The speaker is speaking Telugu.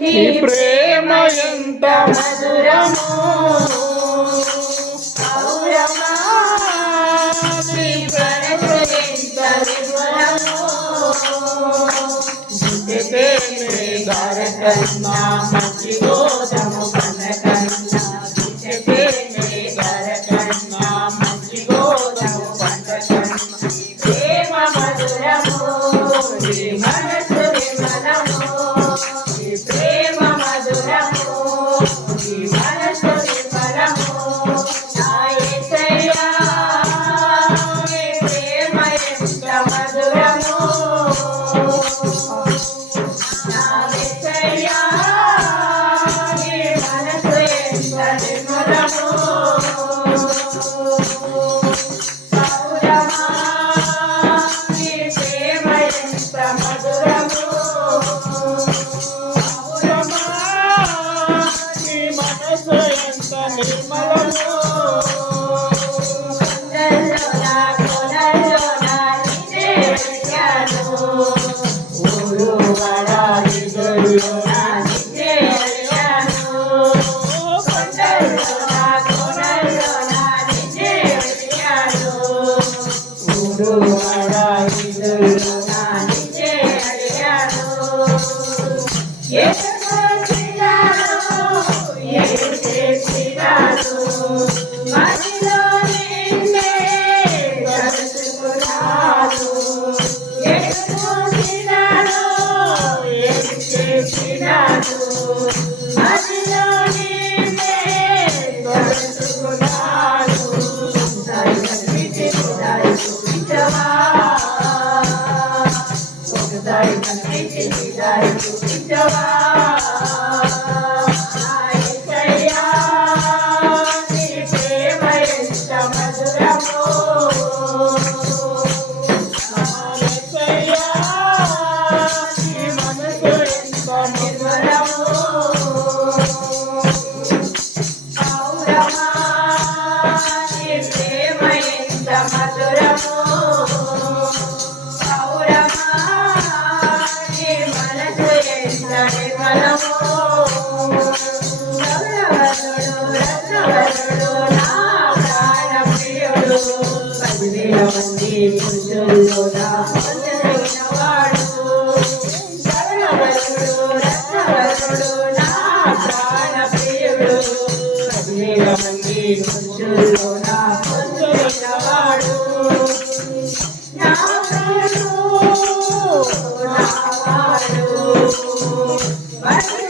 నీ ప్రేమ ఎంత మధురమో పౌరమా నీ ప్రేమ ఎంత విమలమో జితేనే దరకన్నా మంచి గోధుమ పండకన్నా జితేనే దరకన్నా మంచి గోధుమ పండకన్నా ప్రేమ మధురమో నీ మనసు విమలమో ప్రేమ మధురమో నీ మనసు విమలమో నా యేసయ్యా నీ ప్రేమ ఎంత మధురమో నా యేసయ్యా నీ మనసు ఎంత నిర్మలమో పౌరమా నీ ప్రేమ ఎంత మధురమో నిర్మలమో కొండల్లోనా కొలల్లోనా నిన్నే వెతికాను ఊరువాడ వీధుల్లోనా నిన్నే వెతికాను కొండల్లోనా కొలల్లోనా నిన్నే వెతికాను ఊరువాడ వీధుల్లోనా నిన్నే వెతికాను మదిలో నిన్నే తలుచుకున్నాను ఎదుగుతున్నాను చేసినాను మదిలో నిన్నే తలుచుకున్నాను దారి చూపించవా ఒకసారి కనిపించి దారి చూపించవా మధురమో యేసయ్యా నీ మనసు ఎంత నిర్మలమో పౌరమా నీ ప్రేమ ఎంత మధురమో పౌరమా నీ మనసు ఎంత నిర్మలమో రత్నవరుడు నా పదివేల మంది పురుషుల్లోనా పొందదగినవాడు రత్నవరుడు నా ప్రాణప్రియుడు 10,000 మంది పురుషుల్లోనా పొందదగినవాడు నా వాడు